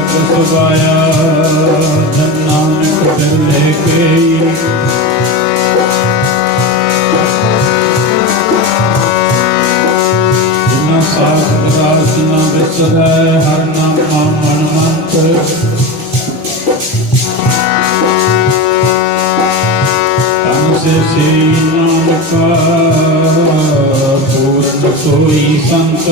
ਜਗ ਸੁਭਾਇਆ ਧਨ ਨਾਨਕ ਦਿਲ ਲੈ ਕੇ ਜਿਨਾ ਸਾਥ ਗਰਾਸ ਨਾ ਵਿਸਰੈ ਹਰ ਨਾਮ ਮਨ ਮੰਤਰ ਤਨ ਸੇ ਸੇ ਨਾਨਕਾ ਪੂਰਨ ਸੋਈ ਸੰਤ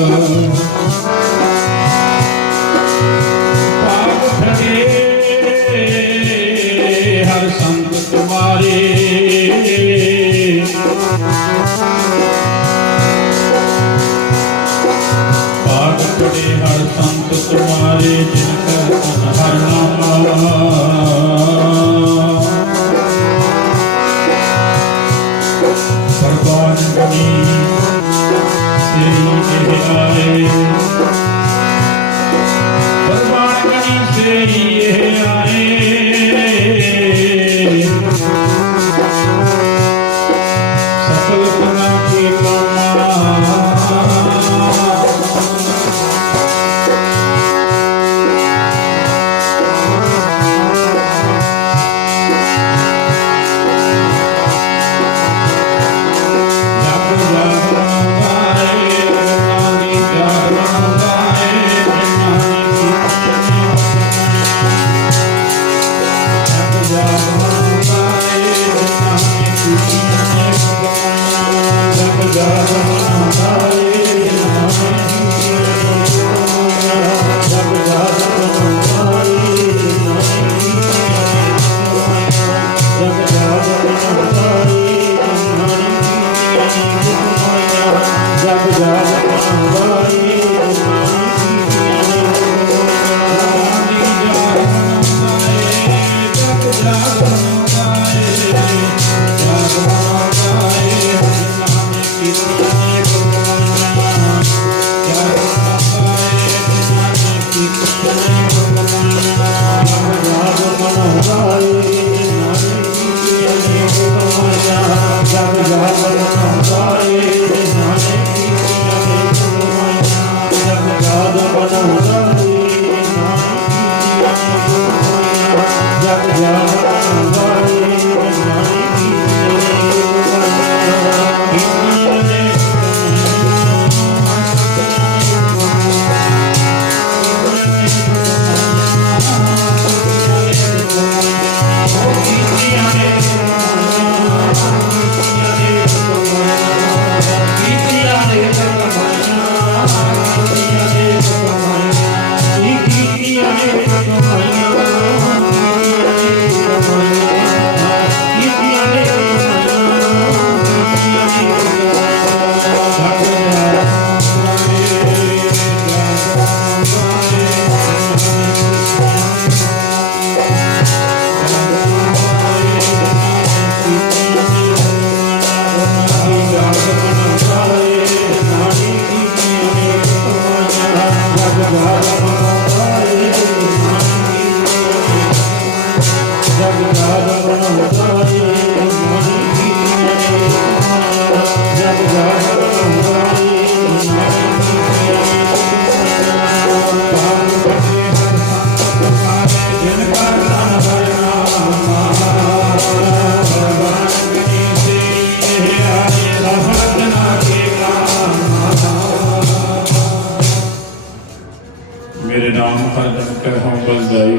ਮੇਰੇ ਨਾਮ ਹਰਜਨ ਕਹਿ ਬਲਦਾਈ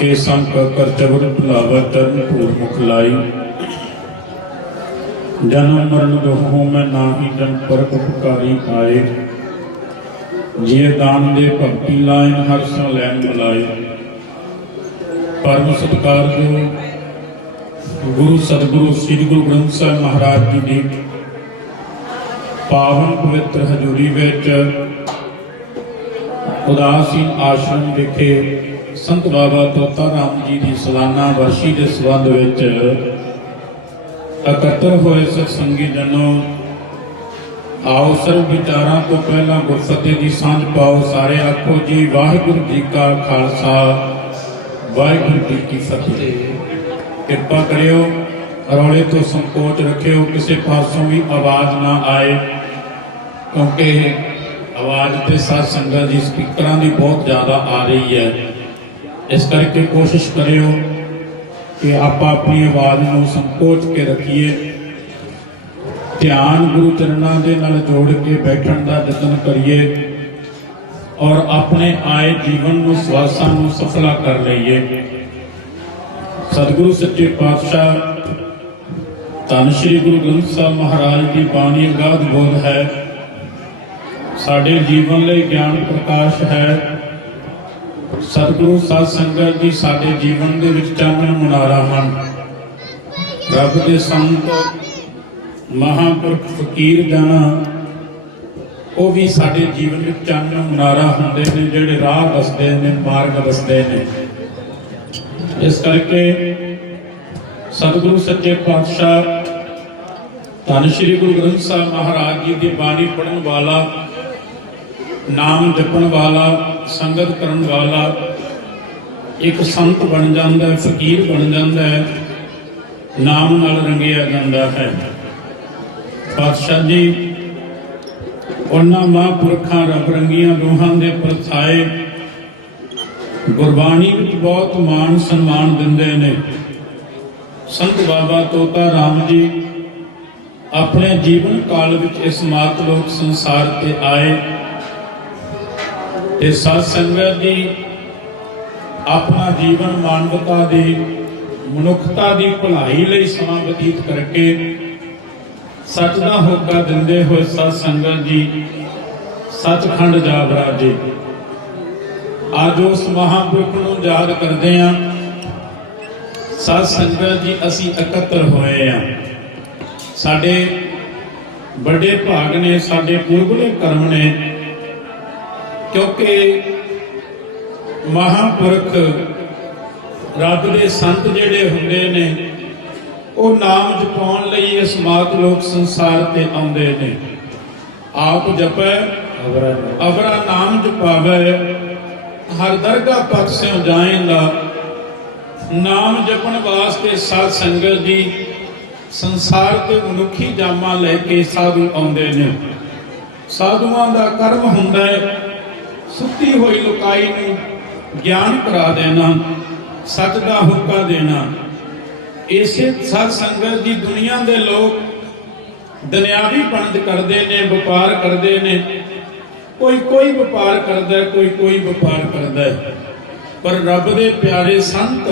ਕੇ ਸੰਕ ਕਰ ਚਬਰ ਤਰਨ ਭੂਰ ਮੁਖ ਲਾਈ। ਜਨਮ ਮਰਨ ਦੁਖੋਂ ਮੈਂ ਨਾਹੀ ਜਨ ਪਰ ਉਪਕਾਰੀ ਆਏ ਜਿਏ ਦਾਨ ਦੇ ਭਗਤੀ ਲਾਇਨ ਹਰ ਸੋ ਲੈਨ ਬੁਲਾਈ ਪਰਮ ਸਤਕਾਰ ਜੋ ਗੁਰੂ ਸਤਿਗੁਰੂ ਸ੍ਰੀ ਗੁਰੂ ਗ੍ਰੰਥ ਸਾਹਿਬ ਮਹਾਰਾਜ ਜੀ ਦੀ ਪਾਵਨ ਪਵਿੱਤਰ ਹਜ਼ੂਰੀ ਵਿੱਚ ਉਦਾਸੀਨ ਆਸ਼ਰਮ ਵਿਖੇ ਸੰਤ ਬਾਬਾ ਤੋਤਾ ਰਾਮ ਜੀ ਦੀ ਸਾਲਾਨਾ ਵਰਸ਼ੀ ਦੇ ਸੰਬੰਧ ਵਿੱਚ ਇਕੱਤਰ ਹੋਏ ਸਿੱਖ ਸੰਗੀ ਜਨੋ, ਆਓ ਸਰਬ ਵਿਚਾਰਾਂ ਤੋਂ ਪਹਿਲਾਂ ਗੁਰਸਤੇ ਦੀ ਸਾਂਝ ਪਾਓ ਸਾਰੇ, ਆਖੋ ਜੀ ਵਾਹਿਗੁਰੂ ਜੀ ਕਾ ਖਾਲਸਾ, ਵਾਹਿਗੁਰੂ ਜੀ ਕੀ ਫਤਿਹ। ਕਿਰਪਾ ਕਰਿਓ, ਰੌਲੇ ਤੋਂ ਸੰਕੋਚ ਰੱਖਿਓ, ਕਿਸੇ ਪਾਸੋਂ ਵੀ ਆਵਾਜ਼ ਨਾ ਆਏ, ਕਿਉਂਕਿ ਆਵਾਜ਼ ਤੇ ਸਾਧ ਸੰਗਤ ਦੀ ਸਪੀਕਰਾਂ ਦੀ ਬਹੁਤ ਜ਼ਿਆਦਾ ਆ ਰਹੀ ਹੈ ਇਸ ਕਰਕੇ ਕੋਸ਼ਿਸ਼ ਕਰਿਓ ਕਿ ਆਪਾਂ ਆਪਣੀ ਆਵਾਜ਼ ਨੂੰ ਸੰਕੋਚ ਕੇ ਰੱਖੀਏ ਧਿਆਨ ਗੁਰੂ ਚਰਨਾਂ ਦੇ ਨਾਲ ਜੋੜ ਕੇ ਬੈਠਣ ਦਾ ਯਤਨ ਕਰੀਏ ਔਰ ਆਪਣੇ ਆਏ ਜੀਵਨ ਨੂੰ ਸਵਾਸਾਂ ਨੂੰ ਸਫਲਾ ਕਰ ਲਈਏ ਸਤਿਗੁਰੂ ਸੱਚੇ ਪਾਤਸ਼ਾਹ ਧੰਨ ਸ਼੍ਰੀ ਗੁਰੂ ਗ੍ਰੰਥ ਸਾਹਿਬ ਮਹਾਰਾਜ ਦੀ ਬਾਣੀ ਅਗਾਧ ਬੋਧ ਹੈ ਸਾਡੇ ਜੀਵਨ ਲਈ ਗਿਆਨ ਪ੍ਰਕਾਸ਼ ਹੈ। ਸਤਿਗੁਰੂ ਸਾਧ ਸੰਗਤ ਜੀ ਸਾਡੇ ਜੀਵਨ ਦੇ ਵਿੱਚ ਚਾਨਣ ਮੁਨਾਰਾ ਹਨ। ਰੱਬ ਦੇ ਸੰਤ ਮਹਾਂਪੁਰਖ ਫਕੀਰ ਜਾਣਾ ਉਹ ਵੀ ਸਾਡੇ ਜੀਵਨ ਵਿੱਚ ਚਾਨਣ ਮੁਨਾਰਾ ਹੁੰਦੇ ਨੇ, ਜਿਹੜੇ ਰਾਹ ਦੱਸਦੇ ਨੇ, ਮਾਰਗ ਦੱਸਦੇ ਨੇ। ਇਸ ਕਰਕੇ ਸਤਿਗੁਰੂ ਸੱਚੇ ਪਾਤਸ਼ਾਹ ਧੰਨ ਸ਼੍ਰੀ ਗੁਰੂ ਗ੍ਰੰਥ ਸਾਹਿਬ ਮਹਾਰਾਜ ਜੀ ਦੀ ਬਾਣੀ ਪੜਨ ਵਾਲਾ ਨਾਮ ਜਪਣ ਵਾਲਾ, ਸੰਗਤ ਕਰਨ ਵਾਲਾ, ਇੱਕ ਸੰਤ ਬਣ ਜਾਂਦਾ ਹੈ, ਫਕੀਰ ਬਣ ਜਾਂਦਾ ਹੈ, ਨਾਮ ਨਾਲ ਰੰਗਿਆ ਜਾਂਦਾ ਹੈ। ਪਾਤਸ਼ਾਹ ਜੀ, ਉਹਨਾਂ ਮਹਾਂਪੁਰਖਾਂ ਰੱਬ ਰੰਗੀਆਂ ਰੂਹਾਂ ਦੇ ਪਰਥਾਏ ਗੁਰਬਾਣੀ ਵਿੱਚ ਬਹੁਤ ਮਾਣ ਸਨਮਾਨ ਦਿੰਦੇ ਨੇ। ਸੰਤ ਬਾਬਾ ਤੋਤਾ ਰਾਮ ਜੀ ਆਪਣੇ ਜੀਵਨ ਕਾਲ ਵਿੱਚ ਇਸ ਮਾਤ ਲੋਕ ਸੰਸਾਰ ਤੇ ਆਏ। ਤੇ ਸਤ ਸੰਗਤ ਦੀ ਆਪਣਾ ਜੀਵਨ ਮਾਨਵਤਾ ਦੀ, ਮਨੁੱਖਤਾ ਦੀ ਭਲਾਈ ਲਈ ਸਮਾਂ ਬਤੀਤ ਕਰਕੇ ਸੱਚ ਦਾ ਹੋਕਾ ਦਿੰਦੇ ਹੋਏ ਸਤ ਸੰਗਤ ਜੀ ਸੱਚਖੰਡ ਜਾ। ਬਰਾਜੇ ਅੱਜ ਉਸ ਮਹਾਂਪੁਰਖ ਨੂੰ ਯਾਦ ਕਰਦੇ ਆਂ ਸਾਧ ਸੰਗਤ ਜੀ, ਅਸੀਂ ਇਕੱਤਰ ਹੋਏ ਆਂ ਸਾਡੇ ਵੱਡੇ ਭਾਗ ਨੇ, ਸਾਡੇ ਪੁਰਬਲੇ ਕਰਮ ਨੇ ਕਿਉਂਕਿ ਮਹਾਂਪੁਰਖ ਰੱਬ ਦੇ ਸੰਤ ਜਿਹੜੇ ਹੁੰਦੇ ਨੇ, ਉਹ ਨਾਮ ਜਪਾਉਣ ਲਈ ਇਸ ਮਾਤ ਲੋਕ ਸੰਸਾਰ ਤੇ ਆਉਂਦੇ ਨੇ। ਆਪ ਜਪੈ, ਅਵਰਾ ਨਾਮ ਜਪਾਵੇ, ਹਰ ਦਰਗਾਹ ਪਾਸਿਓਂ ਜਾਏਂਦਾ। ਨਾਮ ਜਪਣ ਵਾਸਤੇ ਸਾਧ ਸੰਗਤ ਦੀ ਸੰਸਾਰ ਤੇ ਮਨੁੱਖੀ ਜਾਮਾ ਲੈ ਕੇ ਸਾਧੂ ਆਉਂਦੇ ਨੇ। ਸਾਧੂਆਂ ਦਾ ਕਰਮ ਹੁੰਦਾ ਹੈ ਸੁੱਤੀ ਹੋਈ ਲੁਕਾਈ ਨੂੰ ਗਿਆਨ ਕਰਾ ਦੇਣਾ, ਸੱਚ ਦਾ ਹੁਕਾ ਦੇਣਾ। ਇਸੇ ਸਾਧ ਸੰਗਤ ਦੀ ਦੁਨੀਆ ਦੇ ਲੋਕ ਦੁਨਿਆਵੀ ਪੰਡ ਕਰਦੇ ਨੇ, ਵਪਾਰ ਕਰਦੇ ਨੇ। ਕੋਈ ਕੋਈ ਵਪਾਰ ਕਰਦਾ, ਕੋਈ ਕੋਈ ਵਪਾਰ ਕਰਦਾ। ਪਰ ਰੱਬ ਦੇ ਪਿਆਰੇ ਸੰਤ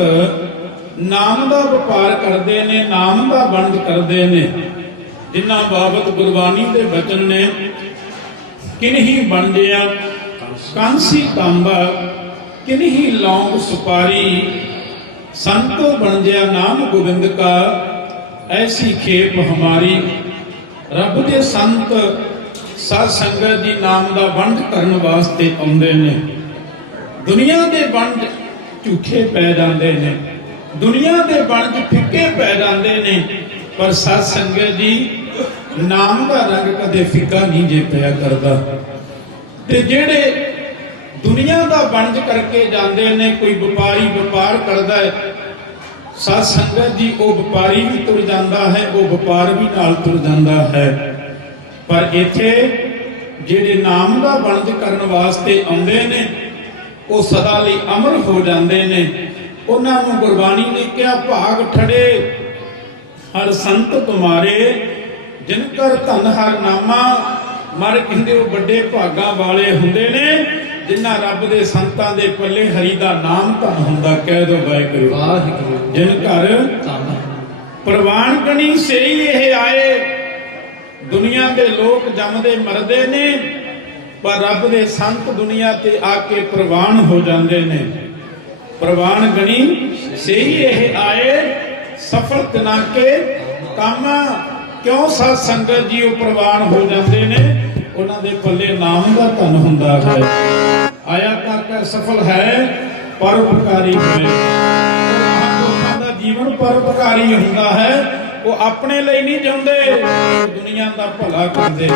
ਨਾਮ ਦਾ ਵਪਾਰ ਕਰਦੇ ਨੇ, ਨਾਮ ਦਾ ਵੰਡ ਕਰਦੇ ਨੇ। ਜਿਨ੍ਹਾਂ ਬਾਬਤ ਗੁਰਬਾਣੀ ਦੇ ਬਚਨ ਨੇ ਕਿਨਹੀ ਬਣ ਗਿਆ ਕਾਂਸੀ ਤਾਂਬਾ ਕਿਨਹੀ ਲੌਂਗ ਸੁਪਾਰੀ, ਸੰਤੋ ਬਣ ਗਿਆ ਨਾਮ ਗੋਬਿੰਦ ਕਾ, ਐਸੀ ਖੇਪ ਹਮਾਰੀ। ਰੱਬ ਦੇ ਸੰਤ ਸਾਧ ਸੰਗਤ ਦੀ ਨਾਮ ਦਾ ਵੰਡ ਕਰਨ ਵਾਸਤੇ ਆਉਂਦੇ ਨੇ। ਦੁਨੀਆ ਦੇ ਵੰਡ ਝੂਠੇ ਪੈ ਜਾਂਦੇ ਨੇ। ਦੁਨੀਆ ਦੇ ਵੰਡ ਫਿੱਕੇ ਪੈ ਜਾਂਦੇ ਨੇ। ਪਰ ਸਾਧ ਸੰਗਤ ਜੀ, ਨਾਮ ਦਾ ਰੰਗ ਕਦੇ ਫਿੱਕਾ ਨਹੀਂ ਜੇ ਪਿਆ ਕਰਦਾ। ਤੇ ਜਿਹੜੇ ਦੁਨੀਆ ਦਾ ਵਣਜ ਕਰਕੇ ਜਾਂਦੇ ਨੇ, ਕੋਈ ਵਪਾਰੀ ਵਪਾਰ ਕਰਦਾ ਹੈ। ਸਾਧ ਸੰਗਤ ਜੀ, ਉਹ ਵਪਾਰੀ ਵੀ ਤੁਰ ਜਾਂਦਾ ਹੈ, ਉਹ ਵਪਾਰ ਵੀ ਨਾਲ ਤੁਰ ਜਾਂਦਾ ਹੈ। ਪਰ ਇੱਥੇ ਜਿਹੜੇ ਨਾਮ ਦਾ ਵਣਜ ਕਰਨ ਵਾਸਤੇ ਆਉਂਦੇ ਨੇ, ਉਹ ਸਦਾ ਲਈ ਅਮਰ ਹੋ ਜਾਂਦੇ ਨੇ। ਉਹਨਾਂ ਨੂੰ ਗੁਰਬਾਣੀ ਨੇ ਕਿਹਾ, ਭਾਗ ਠੜੇ, ਹਰ ਸੰਤ ਤੁਮਾਰੇ ਜਿਨ ਕਰ ਧਨ ਹਰ ਨਾਮਾ, ਮਰ ਕਹਿੰਦੇ ਉਹ ਵੱਡੇ ਭਾਗਾਂ ਵਾਲੇ ਹੁੰਦੇ ਨੇ। ਜਿਨ੍ਹਾਂ ਰੱਬ ਦੇ ਸੰਤਾਂ ਦੇ ਪੱਲੇ ਹਰੀ ਦਾ ਨਾਮ ਧਨ ਹੁੰਦਾ ਕਹਿ ਦੋ ਵਾਹਿਗੁਰੂ। ਵਾਹਿਗੁਰੂ। ਜਿਨ ਘਰ ਧੰਨ ਪ੍ਰਵਾਨ ਕਣੀ ਸਹੀ ਇਹ ਆਏ। ਦੁਨੀਆ ਦੇ ਲੋਕ ਜੰਮਦੇ ਮਰਦੇ ਨੇ ਪਰ ਰੱਬ ਦੇ ਸੰਤ ਦੁਨੀਆ ਤੇ ਆ ਕੇ ਪ੍ਰਵਾਨ ਹੋ ਜਾਂਦੇ ਨੇ। ਪ੍ਰਵਾਨ ਗਣੀ ਸਹੀ ਇਹ ਆਏ ਸਫਲ ਤਨਾ ਕੇ ਕੰਮ ਕਿਉਂ ਸਾਧ ਸੰਗਤ ਜੀ ਉਹ ਪ੍ਰਵਾਨ ਹੋ ਜਾਂਦੇ ਨੇ? ਉਹਨਾਂ ਦੇ ਪੱਲੇ ਨਾਮ ਦਾ ਧਨ ਹੁੰਦਾ ਹੈ। ਆਇਆ ਕਾਕਾ ਸਫਲ ਹੈ, ਪਰਉਪਕਾਰੀ ਹੋਏ ਮਹਾਂਪੁਰਖਾਂ ਦਾ ਜੀਵਨ ਪਰਉਪਕਾਰੀ ਹੁੰਦਾ ਹੈ, ਉਹ ਆਪਣੇ ਲਈ ਨਹੀਂ ਜਿਉਂਦੇ ਉਹ ਦੁਨੀਆ ਦਾ ਭਲਾ ਕਰਦੇ।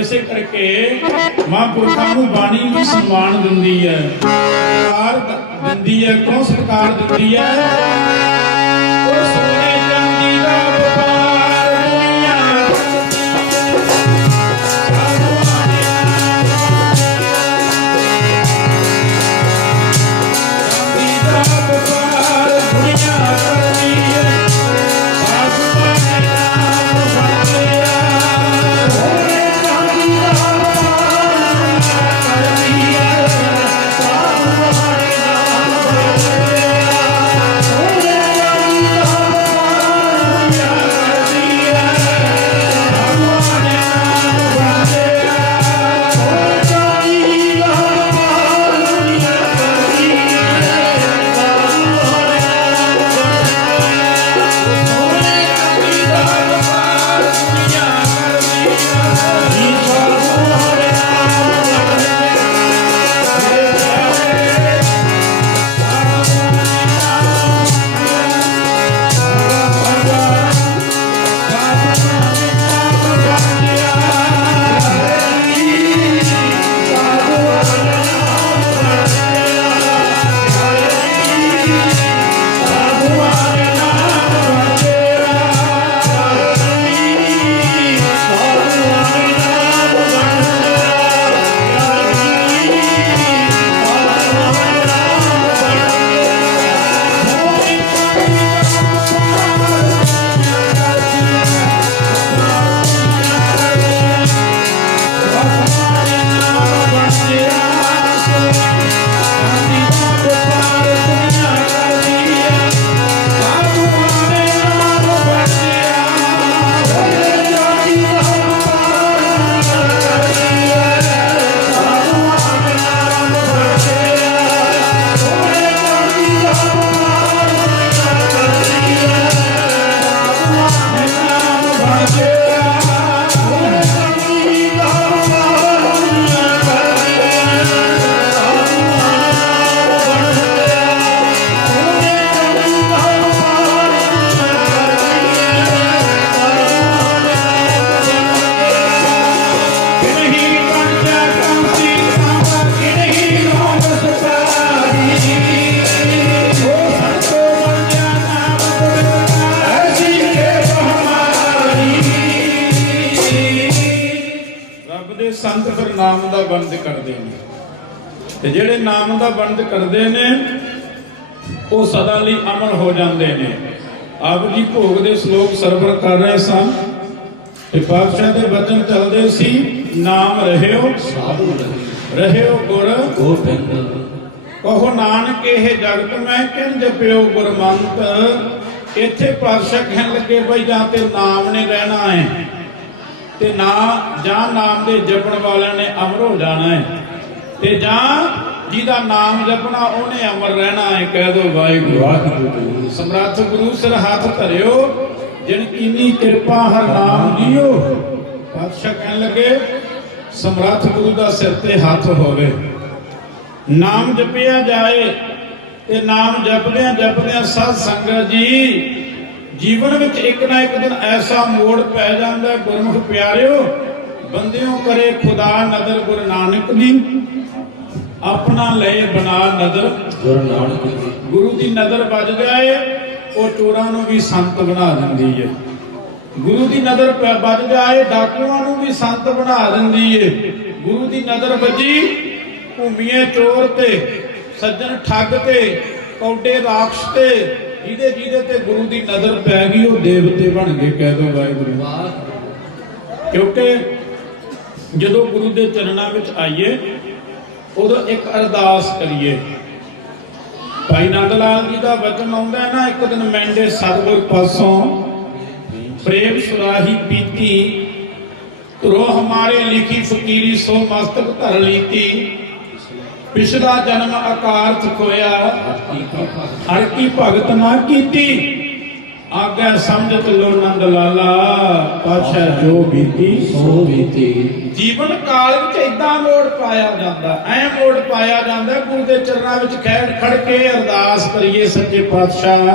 ਇਸੇ ਕਰਕੇ ਮਹਾਂਪੁਰਖਾਂ ਨੂੰ ਬਾਣੀ ਵੀ ਸਨਮਾਨ ਦਿੰਦੀ ਹੈ। ਸਰਕਾਰ ਦਿੰਦੀ ਹੈ, ਕਿਉਂ ਸਰਕਾਰ ਦਿੰਦੀ ਹੈ? ਨਾਮ ਦਾ ਬੰਦ ਕਰਦੇ ਨੇ। ਤੇ ਜਿਹੜੇ ਨਾਮ ਦਾ ਬੰਦ ਕਰਦੇ ਨੇ ਉਹ ਸਦਾ ਲਈ ਅਮਰ ਹੋ ਜਾਂਦੇ ਨੇ। ਆਪ ਜੀ ਭੋਗ ਦੇ ਸ਼ਲੋਕ ਸਰਵਰ ਕਰ ਰਹੇ ਸਨ। ਤੇ ਪਾਤਸ਼ਾਹ ਦੇ ਬਚਨ ਚੱਲਦੇ ਸੀ ਨਾਮ ਰਹਿਓ ਸਾਧੂ ਰਹੇ ਰਹਿਓ ਗੁਰ। ਗੋਬਿੰਦ ਕਹੋ ਨਾਨਕ ਇਹ ਜਗਤ ਮੈਂ ਕਿਨ ਜਪਿਓ ਗੁਰਮੰਤ? ਇੱਥੇ ਪਾਤਸ਼ਾਹ ਕਹਿਣ ਲੱਗੇ ਬਈ ਜਾਂ ਤੇ ਨਾਮ ਨੇ ਰਹਿਣਾ ਹੈ। ਤੇ ਨਾ ਜਾਂ ਨਾਮ ਦੇ ਜਪਣ ਵਾਲਿਆਂ ਨੇ ਅਮਰ ਹੋ ਜਾਣਾ ਹੈ। ਤੇ ਜਾਂ ਜਿਹਦਾ ਨਾਮ ਜਪਣਾ, ਉਹਨੇ ਅਮਰ ਰਹਿਣਾ ਹੈ, ਕਹਿ ਦੋ ਵਾਹਿਗੁਰੂ। ਸਮਰੱਥ ਗੁਰੂ ਸਿਰ ਹੱਥ ਧਰਿਓ, ਜਿਨ ਕੀਨੀ ਕਿਰਪਾ ਹਰ ਨਾਮ ਜੀਓ ਪਾਤਸ਼ਾਹ ਕਹਿਣ ਲੱਗੇ, ਸਮਰੱਥ ਗੁਰੂ ਦਾ ਸਿਰ ਤੇ ਹੱਥ ਹੋਵੇ। ਨਾਮ ਜਪਿਆ ਜਾਏ ਤੇ ਨਾਮ ਜਪਦਿਆਂ ਜਪਦਿਆਂ ਸਾਧ ਸੰਗਤ ਜੀ ਜੀਵਨ ਵਿੱਚ ਇੱਕ ਨਾ ਇੱਕ ਦਿਨ ਐਸਾ ਮੋੜ ਪੈ ਜਾਂਦਾ ਹੈ, ਗੁਰਮੁਖ ਪਿਆਰਿਓ ਬੰਦਿਓ ਕਰੇ ਖੁਦਾ ਨਦਰ ਗੁਰੂ ਨਾਨਕ ਦੀ ਆਪਣਾ ਲਏ ਬਣਾ ਨਦਰ। ਗੁਰੂ ਨਾਨਕ ਜੀ ਗੁਰੂ ਦੀ ਨਜ਼ਰ ਵੱਜ ਜਾਏ ਉਹ ਚੋਰਾਂ ਨੂੰ ਵੀ ਸੰਤ ਬਣਾ ਦਿੰਦੀ ਹੈ ਗੁਰੂ ਦੀ ਨਜ਼ਰ ਪ- ਵੱਜ ਜਾਏ ਡਾਕੂਆਂ ਨੂੰ ਵੀ ਸੰਤ ਬਣਾ ਦਿੰਦੀ ਹੈ ਗੁਰੂ ਦੀ ਨਜ਼ਰ ਵੱਜੀ ਭੂਮੀਏ ਚੋਰ ਤੇ ਸੱਜਣ ਠੱਗ ਤੇ ਕੌਡੇ ਰਾਖਸ਼ ਤੇ ਜਿਹਦੇ ਜਿਹਦੇ ਤੇ ਗੁਰੂ ਦੀ ਨਜ਼ਰ ਪੈ ਗਈ, ਉਹ ਦੇਵਤੇ ਬਣ ਗਏ, ਕਹਿ ਦੋ ਵਾਹਿਗੁਰੂ। ਕਿਉਂਕਿ ਜਦੋਂ ਗੁਰੂ ਦੇ ਚਰਨਾਂ ਵਿੱਚ ਆਈਏ, ਉਦੋਂ ਇੱਕ ਅਰਦਾਸ ਕਰੀਏ। ਭਾਈ ਨੰਦ ਲਾਲ ਜੀ ਦਾ ਵਚਨ ਆਉਂਦਾ ਹੈ ਨਾ, ਇੱਕ ਦਿਨ ਮੈਂਡੇ ਸਤਿਗੁਰ ਪਾਸੋਂ ਪ੍ਰੇਮ ਸੁਰਾਹੀ ਪੀਤੀ ਧਰੋ ਹਮਾਰੇ ਲਿਖੀ ਫਕੀਰੀ ਸੋ ਮਸਤਕ ਧਰ ਲੀਤੀ। ਪਿਛਲਾ ਜਨਮ ਆਕਾਰਥ ਖੋਇਆ। ਹਰ ਕੀ ਭਗਤ ਨਾ ਕੀਤੀ, ਆਗੇ ਸਮਝਤ ਲੋ ਨੰਦ ਲਾਲਾ। ਪਾਸ਼ਾ ਜੋ ਬੀਤੀ, ਸੋ ਬੀਤੀ। ਜੀਵਨ ਕਾਲ ਵਿੱਚ ਇਦਾਂ ਮੋੜ ਪਾਇਆ ਜਾਂਦਾ, ਐ ਮੋੜ ਪਾਇਆ ਜਾਂਦਾ, ਗੁਰੂ ਦੇ ਚਰਨਾਂ ਵਿੱਚ ਖੜ ਖੜ ਕੇ ਅਰਦਾਸ ਕਰੀਏ ਸੱਚੇ ਪਾਤਸ਼ਾਹ।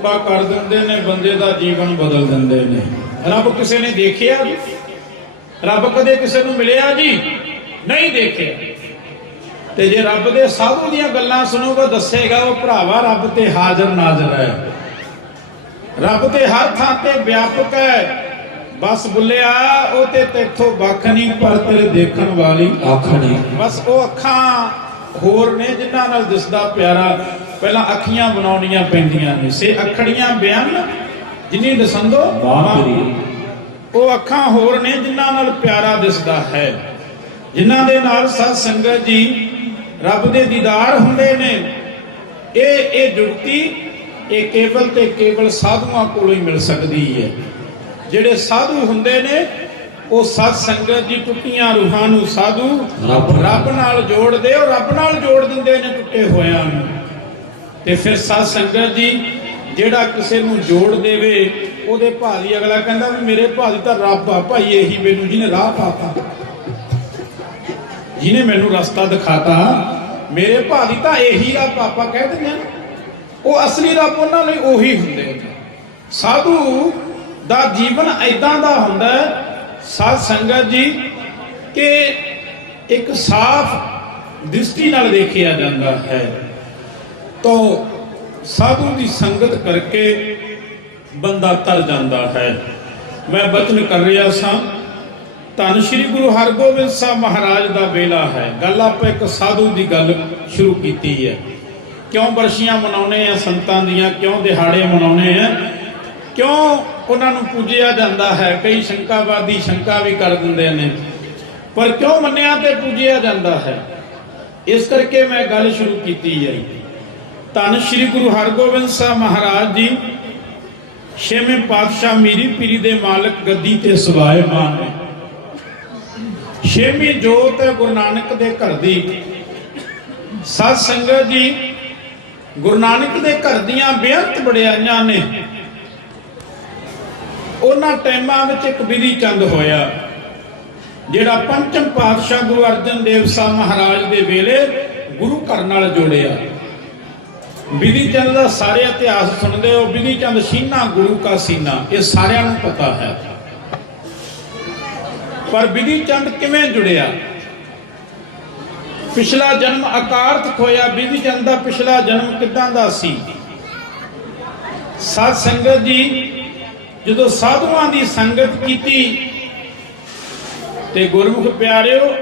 ਕਿਰਪਾ ਕਰ ਦਿੰਦੇ ਨੇ, ਬੰਦੇ ਦਾ ਜੀਵਨ ਬਦਲ ਦਿੰਦੇ ਨੇ। ਰੱਬ ਕਿਸੇ ਨੇ ਦੇਖਿਆ? ਰੱਬ ਕਦੇ ਕਿਸੇ ਨੂੰ ਮਿਲਿਆ ਜੀ? ਨਹੀਂ ਦੇਖਿਆ। ਤੇ ਜੇ ਰੱਬ ਦੇ ਸਾਧੂ ਦੀਆਂ ਗੱਲਾਂ ਸੁਣੋਗਾ, ਦੱਸੇਗਾ ਉਹ ਭਰਾਵਾ, ਰੱਬ ਤੇ ਹਾਜ਼ਰ ਨਾਜ਼ਰ ਹੈ। ਰੱਬ ਤੇ ਹਰ ਥਾਂ ਤੇ ਵਿਆਪਕ ਹੈ। ਬਸ ਬੁੱਲਿਆ, ਉਹ ਤੇ ਤੇਥੋਂ ਵੱਖ ਨਹੀਂ, ਪਰ ਤੇਰੇ ਦੇਖਣ ਵਾਲੀ ਅੱਖ ਨਹੀਂ। ਬਸ ਉਹ ਅੱਖਾਂ ਹੋਰ ਨੇ, ਜਿਨ੍ਹਾਂ ਨਾਲ ਦਿਸਦਾ ਪਿਆਰਾ। ਪਹਿਲਾਂ ਅੱਖੀਆਂ ਬਣਾਉਣੀਆਂ ਪੈਂਦੀਆਂ ਨੇ। ਸੇ ਅੱਖੜੀਆਂ ਬਿਆਨ ਜਿਨੀ ਦਸੰਦੋ ਵਾਹਿਗੁਰੂ ਉਹ ਅੱਖਾਂ ਹੋਰ ਨੇ ਜਿਨ੍ਹਾਂ ਨਾਲ ਪਿਆਰਾ ਦਿਸਦਾ ਹੈ। ਜਿਨ੍ਹਾਂ ਦੇ ਨਾਲ ਸਤ ਸੰਗਤ ਜੀ ਰੱਬ ਦੇ ਦੀਦਾਰ ਹੁੰਦੇ ਨੇ। ਇਹ ਇਹ ਜੁਗਤੀ ਇਹ ਕੇਵਲ ਤੇ ਕੇਵਲ ਸਾਧੂਆਂ ਕੋਲੋਂ ਹੀ ਮਿਲ ਸਕਦੀ ਹੈ। ਜਿਹੜੇ ਸਾਧੂ ਹੁੰਦੇ ਨੇ ਉਹ ਸਤ ਸੰਗਤ ਦੀ ਟੁੱਟੀਆਂ ਰੂਹਾਂ ਨੂੰ ਸਾਧੂ ਰੱਬ ਰੱਬ ਨਾਲ ਜੋੜਦੇ ਉਹ ਰੱਬ ਨਾਲ ਜੋੜ ਦਿੰਦੇ ਨੇ ਟੁੱਟੇ ਹੋਇਆਂ ਨੂੰ। ਤੇ ਫਿਰ ਸਤ ਸੰਗਤ ਜੀ, ਜਿਹੜਾ ਕਿਸੇ ਨੂੰ ਜੋੜ ਦੇਵੇ, ਉਹਦੇ ਭਾਜੀ ਅਗਲਾ ਕਹਿੰਦਾ ਵੀ ਮੇਰੇ ਭਾਜੀ ਤਾਂ ਰੱਬ ਆ, ਭਾਈ ਇਹੀ ਮੈਨੂੰ ਜਿਹਨੇ ਰਾਹ ਪਾਤਾ। ਜਿਹਨੇ ਮੈਨੂੰ ਰਸਤਾ ਦਿਖਾਤਾ, ਮੇਰੇ ਭਾਜੀ ਤਾਂ ਇਹੀ ਰੱਬ ਆਪਾਂ ਕਹਿੰਦੇ ਨੇ ਉਹ ਅਸਲੀ ਰੱਬ ਉਹਨਾਂ ਲਈ ਉਹੀ ਹੁੰਦੇ ਸਾਧੂ ਦਾ ਜੀਵਨ ਐਦਾਂ ਦਾ ਹੁੰਦਾ ਹੈ, ਸਾਧ ਸੰਗਤ ਜੀ, ਕਿ ਇੱਕ ਸਾਫ਼ ਦ੍ਰਿਸ਼ਟੀ ਨਾਲ ਦੇਖਿਆ ਜਾਂਦਾ ਹੈ। ਤੋ ਸਾਧੂ ਦੀ ਸੰਗਤ ਕਰਕੇ ਬੰਦਾ ਤਰ ਜਾਂਦਾ ਹੈ। ਮੈਂ ਬਚਨ ਕਰ ਰਿਹਾ ਸਾਂ। ਧੰਨ ਸ਼੍ਰੀ ਗੁਰੂ ਹਰਗੋਬਿੰਦ ਸਾਹਿਬ ਮਹਾਰਾਜ ਦਾ ਵੇਲਾ ਹੈ। ਗੱਲ ਆਪਾਂ ਇੱਕ ਸਾਧੂ ਦੀ ਗੱਲ ਸ਼ੁਰੂ ਕੀਤੀ ਹੈ। ਕਿਉਂ ਬਰਸ਼ੀਆਂ ਮਨਾਉਣੇ ਆ ਸੰਤਾਂ ਦੀਆਂ? ਕਿਉਂ ਦਿਹਾੜੇ ਮਨਾਉਣੇ ਆ? ਕਿਉਂ ਉਹਨਾਂ ਨੂੰ ਪੂਜਿਆ ਜਾਂਦਾ ਹੈ? ਕਈ ਸ਼ੰਕਾਵਾਦੀ ਸ਼ੰਕਾ ਵੀ ਕਰ ਦਿੰਦੇ ਨੇ। ਪਰ ਕਿਉਂ ਮੰਨਿਆ ਤੇ ਪੂਜਿਆ ਜਾਂਦਾ ਹੈ? ਇਸ ਕਰਕੇ ਮੈਂ ਗੱਲ ਸ਼ੁਰੂ ਕੀਤੀ ਹੈ। ਧੰਨ ਸ਼੍ਰੀ ਗੁਰੂ ਹਰਗੋਬਿੰਦ ਸਾਹਿਬ ਮਹਾਰਾਜ ਜੀ, ਛੇਵੇਂ ਪਾਤਸ਼ਾਹ ਮੀਰੀ ਪੀਰੀ ਦੇ ਮਾਲਕ ਗੱਦੀ ਤੇ ਸਵਾਇਮਾਨ ਨੇ। ਛੇਵੀਂ ਜੋਤ ਹੈ ਗੁਰੂ ਨਾਨਕ ਦੇ ਘਰ ਦੀ। ਸਤ ਸੰਗਤ ਜੀ, ਗੁਰੂ ਨਾਨਕ ਦੇ ਘਰ ਦੀਆਂ ਬੇਅੰਤ ਵਡਿਆਈਆਂ ਨੇ। ਉਹਨਾਂ ਟਾਈਮਾਂ ਵਿੱਚ ਇੱਕ ਵਿਧੀ ਚੰਦ ਹੋਇਆ, ਜਿਹੜਾ ਪੰਚਮ ਪਾਤਸ਼ਾਹ ਗੁਰੂ ਅਰਜਨ ਦੇਵ ਸਾਹਿਬ ਮਹਾਰਾਜ ਦੇ ਵੇਲੇ ਗੁਰੂ ਘਰ ਨਾਲ ਜੋੜਿਆ। ਵਿਧੀ ਚੰਦ ਦਾ ਸਾਰੇ ਇਤਿਹਾਸ ਸੁਣਦੇ ਹੋ ਵਿਧੀ ਚੰਦ ਸੀਨਾ, ਗੁਰੂ ਕਾ ਸੀਨਾ, ਇਹ ਸਾਰਿਆਂ ਨੂੰ ਪਤਾ ਹੈ। ਪਰ ਵਿਧੀ ਚੰਦ ਕਿਵੇਂ ਜੁੜਿਆ? ਪਿਛਲਾ ਜਨਮ ਅਕਾਰਥ ਹੋਇਆ ਵਿਧੀ ਚੰਦ ਦਾ ਪਿਛਲਾ ਜਨਮ ਕਿਦਾਂ ਦਾ ਸੀ? ਸਾਧ ਸੰਗਤ ਜੀ, ਜਦੋਂ ਸਾਧੂਆਂ ਦੀ ਸੰਗਤ ਕੀਤੀ, ਤੇ ਗੁਰਮੁਖ ਪਿਆਰਿਓ,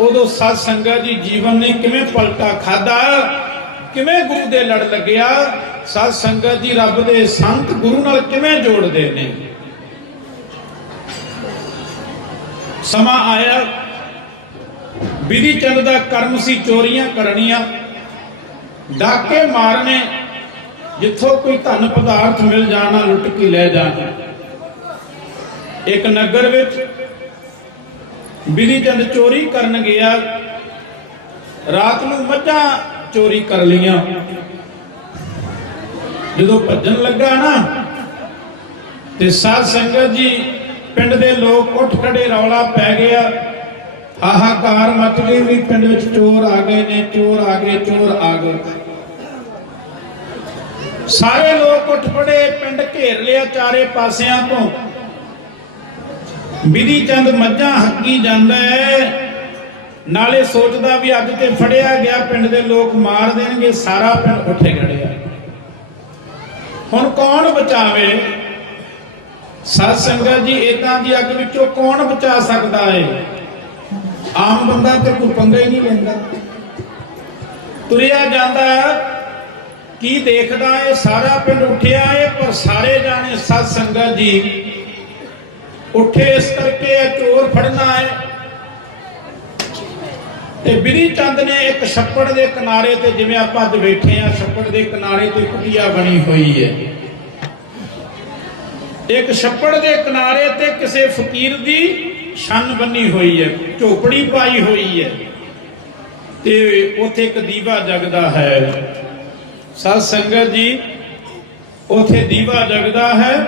ਉਦੋਂ ਸਾਧ ਸੰਗਤ ਜੀ ਜੀਵਨ ਨੇ ਕਿਵੇਂ ਪਲਟਾ ਖਾਦਾ ਕਿਵੇਂ ਗੁਰੂ ਦੇ ਲੜ ਲੱਗਿਆ? ਸਾਧ ਸੰਗਤ ਜੀ ਰੱਬ ਦੇ ਸੰਤ ਗੁਰੂ ਨਾਲ ਕਿਵੇਂ ਜੋੜਦੇ ਨੇ? ਸਮਾਂ ਆਇਆ। ਵਿਧੀ ਚੰਦ ਦਾ ਕਰਮ ਸੀ, ਚੋਰੀਆਂ ਕਰਨੀਆਂ। ਡਾਕੇ ਮਾਰਨੇ, ਜਿੱਥੋਂ ਕੋਈ ਧਨ ਪਦਾਰਥ ਮਿਲ ਜਾਣਾ ਲੁੱਟ ਕੇ ਲੈ ਜਾਣਾ। ਇੱਕ ਨਗਰ ਵਿੱਚ ਵਿਧੀ ਚੰਦ ਚੋਰੀ ਕਰਨ ਗਿਆ। ਰਾਤ ਨੂੰ ਮੱਝਾਂ ਚੋਰੀ ਕਰ ਲਈਆਂ। ਜਦੋਂ ਭੱਜਣ ਲੱਗਾ ਨਾ, ਤੇ ਸਾਧ ਸੰਗਤ ਜੀ, ਪਿੰਡ ਦੇ ਲੋਕ ਉੱਠ ਖੜੇ ਰੌਲਾ ਪੈ ਗਿਆ। ਹਾਹਾਕਾਰ ਮਚ ਗਈ ਵੀ ਪਿੰਡ ਵਿੱਚ ਚੋਰ ਆ ਗਏ ਨੇ, ਚੋਰ ਆ ਗਏ, ਚੋਰ ਆ ਗਏ। ਸਾਰੇ ਲੋਕ ਉੱਠ ਪੜੇ ਪਿੰਡ ਘੇਰ ਲਿਆ ਚਾਰੇ ਪਾਸਿਆਂ ਤੋਂ। ਵਿਧੀ ਚੰਦ ਮੱਝਾਂ ਹੱਕੀ ਜਾਂਦਾ ਹੈ। ਨਾਲੇ ਸੋਚਦਾ ਵੀ ਅੱਜ ਤੇ ਫੜਿਆ ਗਿਆ ਪਿੰਡ ਦੇ ਲੋਕ ਮਾਰ ਦੇਣਗੇ, ਸਾਰਾ ਪਿੰਡ ਉੱਠੇ ਖੜਿਆ। ਹੁਣ ਕੌਣ ਬਚਾਵੇ? ਸਤ ਸੰਗਤ ਜੀ ਇਦਾਂ ਦੀ ਅੱਗ ਵਿੱਚੋਂ ਕੌਣ ਬਚਾ ਸਕਦਾ ਹੈ ਆਮ ਬੰਦਾ ਤੇ ਕੋਈ ਪੰਗਾ ਹੀ ਨਹੀਂ ਲੈਂਦਾ। ਤੁਰਿਆ ਜਾਂਦਾ ਕੀ ਦੇਖਦਾ ਇਹ ਸਾਰਾ ਪਿੰਡ ਉੱਠਿਆ ਏ, ਪਰ ਸਾਰੇ ਜਾਣੇ ਸਤ ਸੰਗਤ ਜੀ, ਉੱਠੇ ਇਸ ਕਰਕੇ ਚੋਰ ਫੜਨਾ ਹੈ ਤੇ ਬਿਰੀ ਚੰਦ ਨੇ ਇੱਕ ਛੱਪੜ ਦੇ ਕਿਨਾਰੇ ਤੇ ਜਿਵੇਂ ਆਪਾਂ ਅੱਜ ਬੈਠੇ ਆ ਛੱਪੜ ਦੇ ਕਿਨਾਰੇ ਤੇ ਕੁਟੀਆ ਬਣੀ ਹੋਈ ਹੈ। ਇੱਕ ਛੱਪੜ ਦੇ ਕਿਨਾਰੇ ਤੇ ਕਿਸੇ ਫਕੀਰ ਦੀ ਛੰਨ ਬੰਨੀ ਹੋਈ ਹੈ, ਝੋਪੜੀ ਪਾਈ ਹੋਈ ਹੈ। ਤੇ ਉੱਥੇ ਇੱਕ ਦੀਵਾ ਜਗਦਾ ਹੈ। ਸਤ ਸੰਗਤ ਜੀ, ਉੱਥੇ ਦੀਵਾ ਜਗਦਾ ਹੈ।